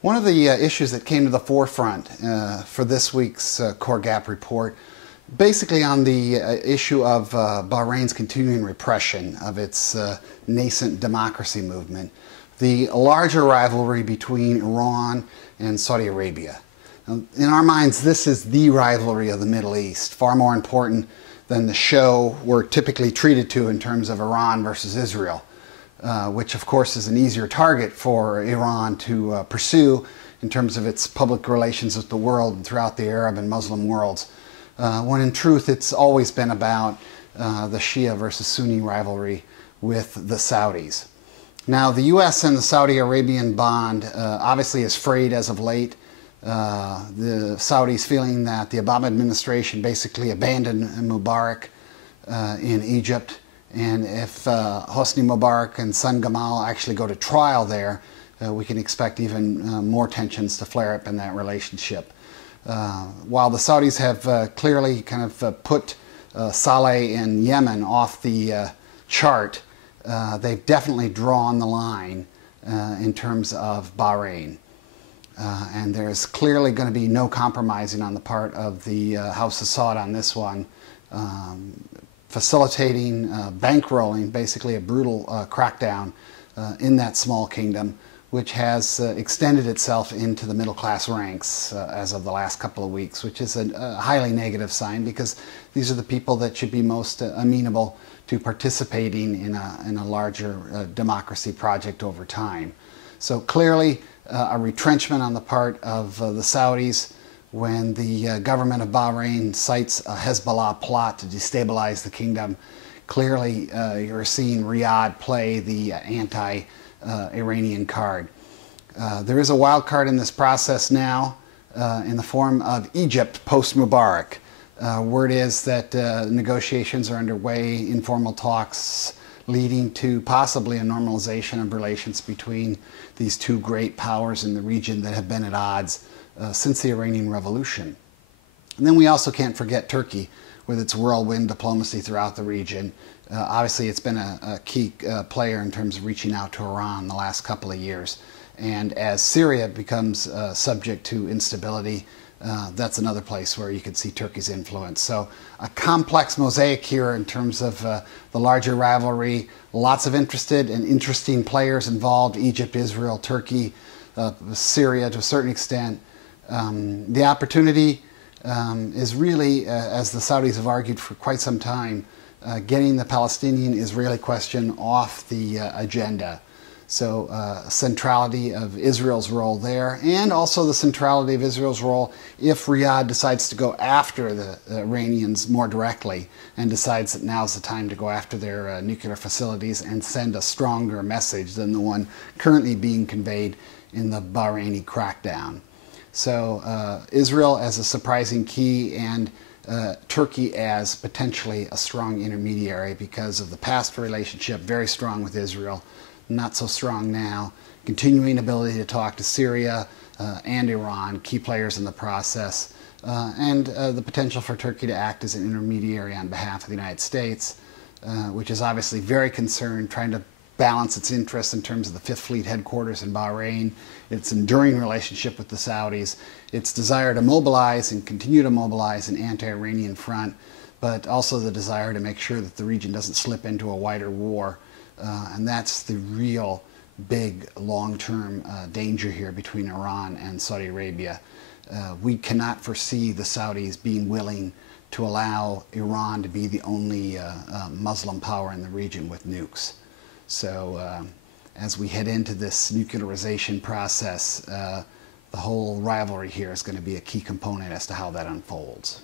One of the issues that came to the forefront for this week's CoreGap report, basically on the issue of Bahrain's continuing repression of its nascent democracy movement, the larger rivalry between Iran and Saudi Arabia. In our minds, this is the rivalry of the Middle East, far more important than the show we're typically treated to in terms of Iran versus Israel. Which of course is an easier target for Iran to pursue in terms of its public relations with the world and throughout the Arab and Muslim worlds, when in truth it's always been about the Shia versus Sunni rivalry with the Saudis. Now the US and the Saudi Arabian bond obviously is frayed as of late. The Saudis feeling that the Obama administration basically abandoned Mubarak in Egypt. And if Hosni Mubarak and son Gamal actually go to trial there, we can expect even more tensions to flare up in that relationship. While the Saudis have clearly kind of put Saleh in Yemen off the chart, they've definitely drawn the line in terms of Bahrain. And there's clearly going to be no compromising on the part of the House of Saud on this one. Facilitating, bankrolling, basically a brutal crackdown in that small kingdom, which has extended itself into the middle class ranks as of the last couple of weeks, which is a highly negative sign because these are the people that should be most amenable to participating in a larger democracy project over time. So clearly a retrenchment on the part of the Saudis when the government of Bahrain cites a Hezbollah plot to destabilize the kingdom. Clearly, you're seeing Riyadh play the anti-Iranian card. There is a wild card in this process now in the form of Egypt post-Mubarak. Word is that negotiations are underway, informal talks leading to possibly a normalization of relations between these two great powers in the region that have been at odds since the Iranian Revolution. And then we also can't forget Turkey with its whirlwind diplomacy throughout the region. Obviously it's been a key player in terms of reaching out to Iran the last couple of years. And as Syria becomes subject to instability, that's another place where you could see Turkey's influence. So a complex mosaic here in terms of the larger rivalry, lots of interested and interesting players involved, Egypt, Israel, Turkey, Syria to a certain extent. The opportunity is really, as the Saudis have argued for quite some time, getting the Palestinian-Israeli question off the agenda. So centrality of Israel's role there, and also the centrality of Israel's role if Riyadh decides to go after the Iranians more directly and decides that now's the time to go after their nuclear facilities and send a stronger message than the one currently being conveyed in the Bahraini crackdown. So Israel as a surprising key, and Turkey as potentially a strong intermediary because of the past relationship, very strong with Israel, not so strong now, continuing ability to talk to Syria and Iran, key players in the process, and the potential for Turkey to act as an intermediary on behalf of the United States, which is obviously very concerned, trying to balance its interests in terms of the Fifth Fleet headquarters in Bahrain, its enduring relationship with the Saudis, its desire to mobilize and continue to mobilize an anti-Iranian front, but also the desire to make sure that the region doesn't slip into a wider war. And that's the real big long-term danger here between Iran and Saudi Arabia. We cannot foresee the Saudis being willing to allow Iran to be the only Muslim power in the region with nukes. So as we head into this nuclearization process, the whole rivalry here is going to be a key component as to how that unfolds.